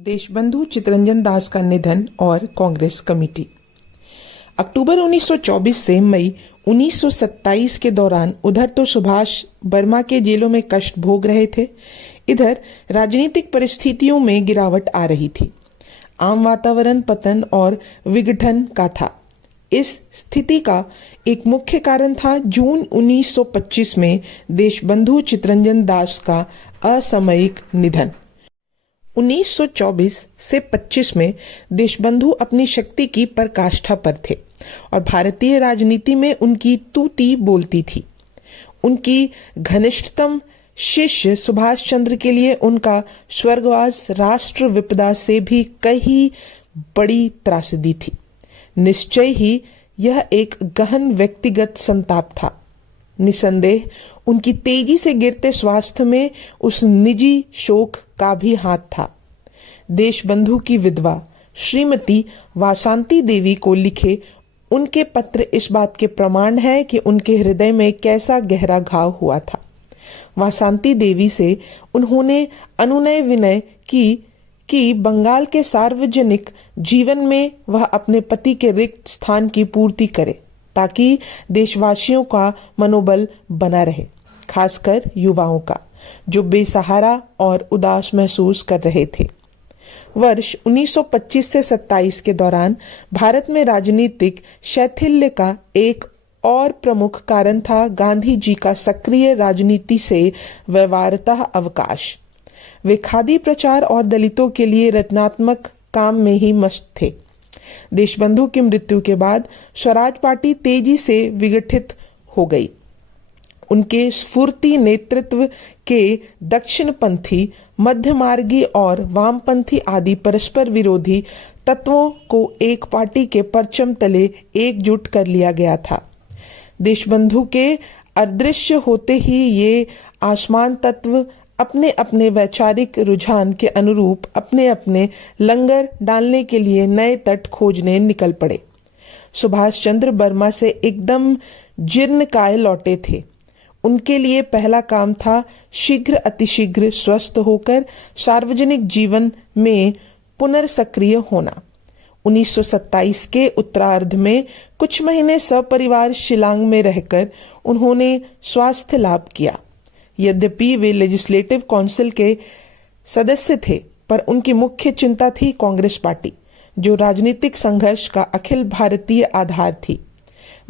देशबंधु चित्तरंजन दास का निधन और कांग्रेस कमेटी। अक्टूबर 1924 से मई 1927 के दौरान उधर तो सुभाष बर्मा के जेलों में कष्ट भोग रहे थे, इधर राजनीतिक परिस्थितियों में गिरावट आ रही थी। आम वातावरण पतन और विघटन का था। इस स्थिति का एक मुख्य कारण था जून 1925 में देशबंधु चित्तरंजन दास का असामयिक निधन। 1924 से 25 में देशबंधु अपनी शक्ति की पराकाष्ठा पर थे और भारतीय राजनीति में उनकी तूती बोलती थी। उनकी घनिष्ठतम शिष्य सुभाष चंद्र के लिए उनका स्वर्गवास राष्ट्र विपदा से भी कहीं बड़ी त्रासदी थी। निश्चय ही यह एक गहन व्यक्तिगत संताप था। निसंदेह उनकी तेजी से गिरते स्वास्थ्य में उस निजी शोक का भी हाथ था। देशबंधु की विधवा श्रीमती वासंती देवी को लिखे उनके पत्र इस बात के प्रमाण है कि उनके हृदय में कैसा गहरा घाव हुआ था। वासंती देवी से उन्होंने अनुनय विनय की कि बंगाल के सार्वजनिक जीवन में वह अपने पति के रिक्त स्थान की पूर्ति करे ताकि देशवासियों का मनोबल बना रहे, खासकर युवाओं का, जो बेसहारा और उदास महसूस कर रहे थे। वर्ष 1925 से 27 के दौरान भारत में राजनीतिक शैथिल्य का एक और प्रमुख कारण था गांधी जी का सक्रिय राजनीति से व्यवहारतः अवकाश। वे खादी प्रचार और दलितों के लिए रचनात्मक काम में ही मस्त थे। देशबंधु की मृत्यु के बाद स्वराज पार्टी तेजी से विघटित हो गई। उनके स्फूर्ति नेतृत्व के दक्षिणपंथी, मध्यमार्गी और वामपंथी आदि परस्पर विरोधी तत्वों को एक पार्टी के परचम तले एकजुट कर लिया गया था। देशबंधु के अदृश्य होते ही ये आसमान तत्व अपने अपने वैचारिक रुझान के अनुरूप अपने अपने लंगर डालने के लिए नए तट खोजने निकल पड़े। सुभाष चंद्र बर्मा से एकदम जीर्णकाय लौटे थे। उनके लिए पहला काम था शीघ्र अतिशीघ्र स्वस्थ होकर सार्वजनिक जीवन में पुनर्सक्रिय होना। 1927 के उत्तरार्ध में कुछ महीने सपरिवार शिलांग में रहकर उन्होंने स्वास्थ्य लाभ किया। यद्यपि वे लेजिस्लेटिव काउंसिल के सदस्य थे, पर उनकी मुख्य चिंता थी कांग्रेस पार्टी, जो राजनीतिक संघर्ष का अखिल भारतीय आधार थी।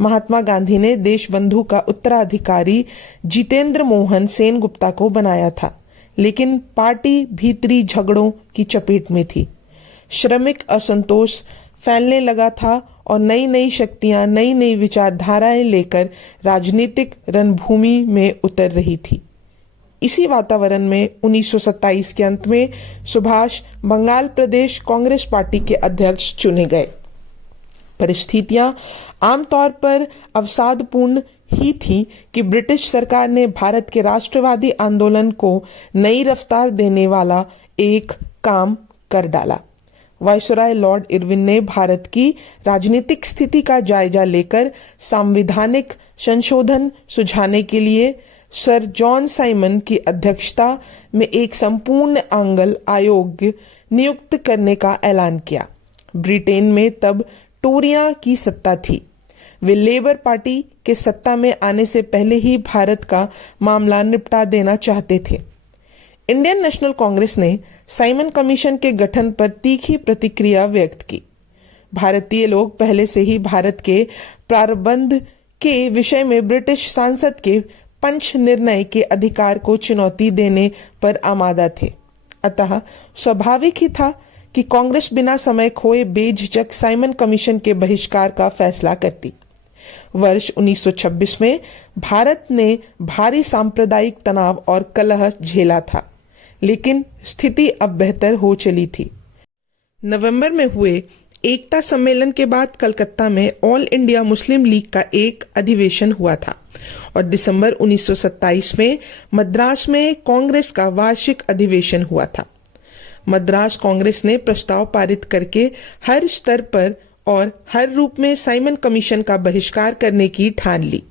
महात्मा गांधी ने देशबंधु का उत्तराधिकारी जितेंद्र मोहन सेनगुप्ता को बनाया था, लेकिन पार्टी भीतरी झगड़ों की चपेट में थी। श्रमिक असंतोष फैलने लगा था और नई नई शक्तियां, नई नई विचारधाराएं लेकर राजनीतिक रणभूमि में उतर रही थी। इसी वातावरण में 1927 के अंत में सुभाष बंगाल प्रदेश कांग्रेस पार्टी के अध्यक्ष चुने गए। परिस्थितियां आमतौर पर अवसादपूर्ण ही थी कि ब्रिटिश सरकार ने भारत के राष्ट्रवादी आंदोलन को नई रफ्तार देने वाला एक काम कर डाला। वायसराय लॉर्ड इरविन ने भारत की राजनीतिक स्थिति का जायजा लेकर संवैधानिक संशोधन सुझाने के लिए सर जॉन साइमन की अध्यक्षता में एक संपूर्ण आंगल आयोग नियुक्त करने का ऐलान किया। ब्रिटेन में तब टोरियां की सत्ता थी। वे लेबर पार्टी के सत्ता में आने से पहले ही भारत का मामला निपटा देना चाहते थे। इंडियन नेशनल कांग्रेस ने साइमन कमीशन के गठन पर तीखी प्रतिक्रिया व्यक्त की। भारतीय लोग पहले से ही भारत के प्रारंभ के विषय में ब्रिटिश सांसद के पंच निर्णय के अधिकार को चुनौती देने पर आमादा थे। अतः स्वाभाविक ही था कि कांग्रेस बिना समय खोए बेझिझक साइमन कमीशन के बहिष्कार का फैसला करती। वर्ष 1926 में भारत ने भारी सांप्रदायिक तनाव और कलह झेला था, लेकिन स्थिति अब बेहतर हो चली थी। नवंबर में हुए एकता सम्मेलन के बाद कलकत्ता में ऑल इंडिया मुस्लिम लीग का एक अधिवेशन हुआ था और दिसंबर 1927 में मद्रास में कांग्रेस का वार्षिक अधिवेशन हुआ था। मद्रास कांग्रेस ने प्रस्ताव पारित करके हर स्तर पर और हर रूप में साइमन कमीशन का बहिष्कार करने की ठान ली।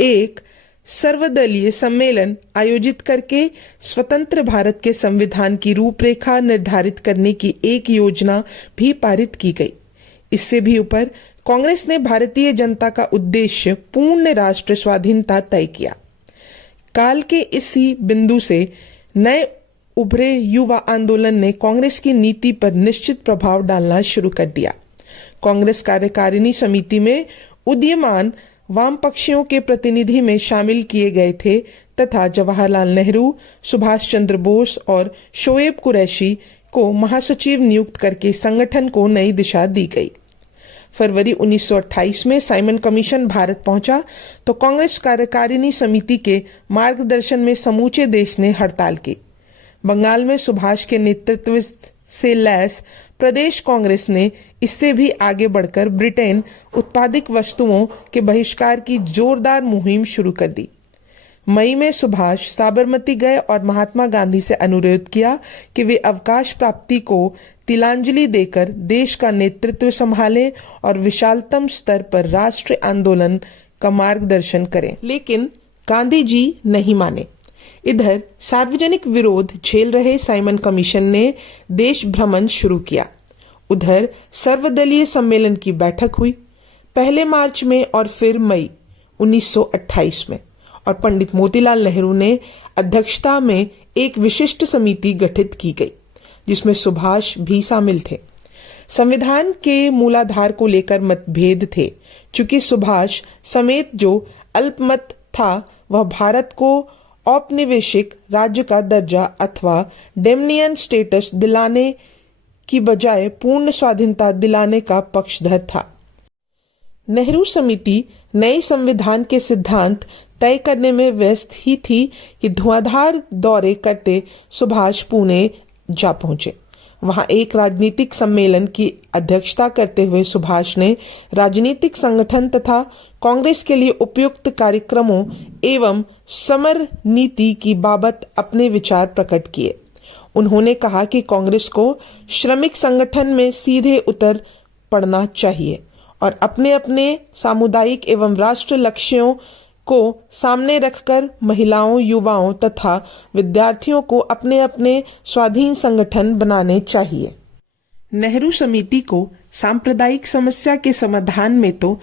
एक सर्वदलीय सम्मेलन आयोजित करके स्वतंत्र भारत के संविधान की रूपरेखा निर्धारित करने की एक योजना भी पारित की गई। इससे भी ऊपर कांग्रेस ने भारतीय जनता का उद्देश्य पूर्ण राष्ट्र स्वाधीनता तय किया। काल के इसी बिंदु से नए उभरे युवा आंदोलन ने कांग्रेस की नीति पर निश्चित प्रभाव डालना शुरू कर दिया। कांग्रेस कार्यकारिणी समिति में उदीयमान वाम पक्षियों के प्रतिनिधि में शामिल किए गए थे तथा जवाहरलाल नेहरू, सुभाष चंद्र बोस और शोएब कुरैशी को महासचिव नियुक्त करके संगठन को नई दिशा दी गई। फरवरी 1928 में साइमन कमीशन भारत पहुंचा तो कांग्रेस कार्यकारिणी समिति के मार्गदर्शन में समूचे देश ने हड़ताल की। बंगाल में सुभाष के नेतृत्व से लैस प्रदेश कांग्रेस ने इससे भी आगे बढ़कर ब्रिटेन उत्पादित वस्तुओं के बहिष्कार की जोरदार मुहिम शुरू कर दी। मई में सुभाष साबरमती गए और महात्मा गांधी से अनुरोध किया कि वे अवकाश प्राप्ति को तिलांजलि देकर देश का नेतृत्व संभालें और विशालतम स्तर पर राष्ट्रीय आंदोलन का मार्गदर्शन करें, लेकिन गांधी जी नहीं माने। इधर सार्वजनिक विरोध झेल रहे साइमन कमीशन ने देश भ्रमण शुरू किया। उधर सर्वदलीय सम्मेलन की बैठक हुई, पहले मार्च में और फिर मई 1928 में, और पंडित मोतीलाल नेहरू ने अध्यक्षता में एक विशिष्ट समिति गठित की गई जिसमें सुभाष भी शामिल थे। संविधान के मूलाधार को लेकर मतभेद थे। चूंकि सुभाष समेत जो अल्पमत था वह भारत को औपनिवेशिक राज्य का दर्जा अथवा डोमिनियन स्टेटस दिलाने की बजाय पूर्ण स्वाधीनता दिलाने का पक्षधर था। नेहरू समिति नए संविधान के सिद्धांत तय करने में व्यस्त ही थी कि धुआंधार दौरे करते सुभाष पुणे जा पहुंचे। वहां एक राजनीतिक सम्मेलन की अध्यक्षता करते हुए सुभाष ने राजनीतिक संगठन तथा कांग्रेस के लिए उपयुक्त कार्यक्रमों एवं समर नीति की बाबत अपने विचार प्रकट किए। उन्होंने कहा कि कांग्रेस को श्रमिक संगठन में सीधे उतर पड़ना चाहिए और अपने अपने सामुदायिक एवं राष्ट्र लक्ष्यों को सामने रखकर महिलाओं, युवाओं तथा विद्यार्थियों को अपने अपने स्वाधीन संगठन बनाने चाहिए। नेहरू समिति को सांप्रदायिक समस्या के समाधान में तो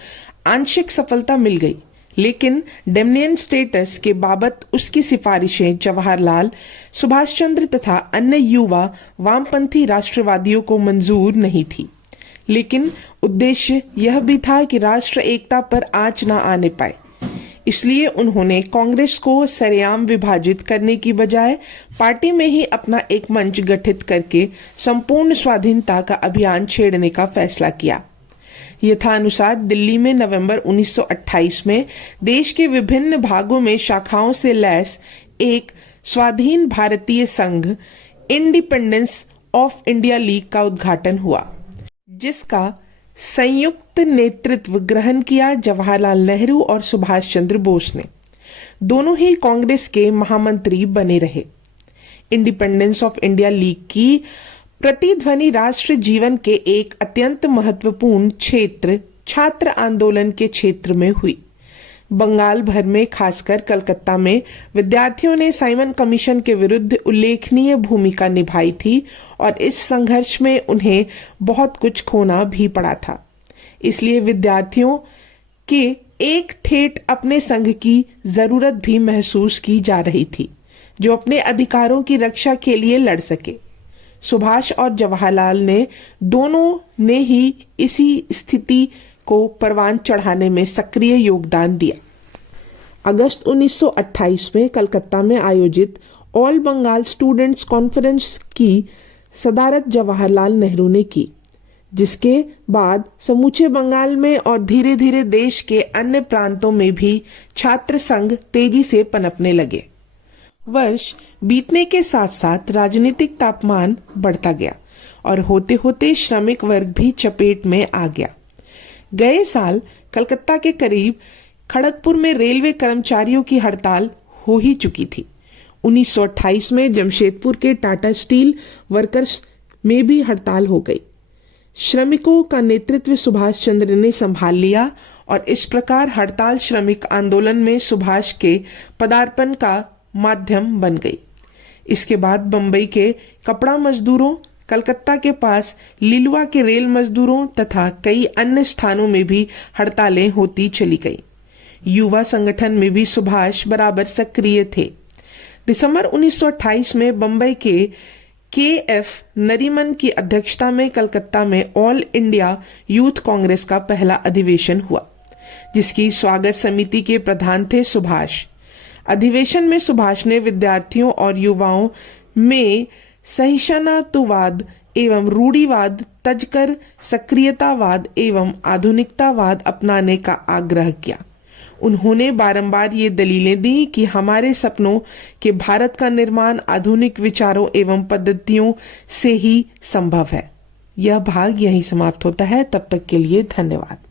आंशिक सफलता मिल गई, लेकिन डोमिनियन स्टेटस के बाबत उसकी सिफारिशें जवाहरलाल, सुभाष चंद्र तथा अन्य युवा वामपंथी राष्ट्रवादियों को मंजूर नहीं थी। लेकिन उद्देश्य यह भी था कि राष्ट्र एकता पर आंच न आने पाए। इसलिए उन्होंने कांग्रेस को सरेआम विभाजित करने की बजाय पार्टी में ही अपना एक मंच गठित करके संपूर्ण स्वाधीनता का अभियान छेड़ने का फैसला किया। यथानुसार दिल्ली में नवंबर 1928 में देश के विभिन्न भागों में शाखाओं से लैस एक स्वाधीन भारतीय संघ इंडिपेंडेंस ऑफ इंडिया लीग का उद्घाटन हुआ, जिसका संयुक्त नेतृत्व ग्रहण किया जवाहरलाल नेहरू और सुभाष चंद्र बोस ने। दोनों ही कांग्रेस के महामंत्री बने रहे। इंडिपेंडेंस ऑफ इंडिया लीग की प्रतिध्वनि राष्ट्र जीवन के एक अत्यंत महत्वपूर्ण क्षेत्र छात्र आंदोलन के क्षेत्र में हुई। बंगाल भर में, खासकर कलकत्ता में विद्यार्थियों ने साइमन कमीशन के विरुद्ध उल्लेखनीय भूमिका निभाई थी और इस संघर्ष में उन्हें बहुत कुछ खोना भी पड़ा था। इसलिए विद्यार्थियों के एक ठेठ अपने संघ की जरूरत भी महसूस की जा रही थी, जो अपने अधिकारों की रक्षा के लिए लड़ सके। सुभाष और जवाहरलाल ने दोनों ने ही इसी स्थिति को परवान चढ़ाने में सक्रिय योगदान दिया। अगस्त 1928 में कलकत्ता में आयोजित ऑल बंगाल स्टूडेंट्स कॉन्फ्रेंस की सदारत जवाहरलाल नेहरू ने की, जिसके बाद समूचे बंगाल में और धीरे धीरे देश के अन्य प्रांतों में भी छात्र संघ तेजी से पनपने लगे। वर्ष बीतने के साथ साथ राजनीतिक तापमान बढ़ता गया और होते होते श्रमिक वर्ग भी चपेट में आ गया। गए साल कलकत्ता के करीब खड़गपुर में रेलवे कर्मचारियों की हड़ताल हो ही चुकी थी। 1928 में जमशेदपुर के टाटा स्टील वर्कर्स में भी हड़ताल हो गई। श्रमिकों का नेतृत्व सुभाष चंद्र ने संभाल लिया और इस प्रकार हड़ताल श्रमिक आंदोलन में सुभाष के पदार्पण का माध्यम बन गई। इसके बाद बंबई के कपड़ा मजदूरों, कलकत्ता के पास लिलुआ के रेल मजदूरों तथा कई अन्य स्थानों में भी हड़तालें होती चली गई। युवा संगठन में भी सुभाष बराबर सक्रिय थे। दिसंबर 1928 में बंबई के एफ नरीमन की अध्यक्षता में कलकत्ता में ऑल इंडिया यूथ कांग्रेस का पहला अधिवेशन हुआ, जिसकी स्वागत समिति के प्रधान थे सुभाष। अधिवेशन में सुभाष ने विद्यार्थियों और युवाओं में सहिष्णुतावाद एवं रूढ़िवाद तजकर सक्रियतावाद एवं आधुनिकतावाद अपनाने का आग्रह किया। उन्होंने बारंबार ये दलीलें दी कि हमारे सपनों के भारत का निर्माण आधुनिक विचारों एवं पद्धतियों से ही संभव है। यह भाग यहीं समाप्त होता है। तब तक के लिए धन्यवाद।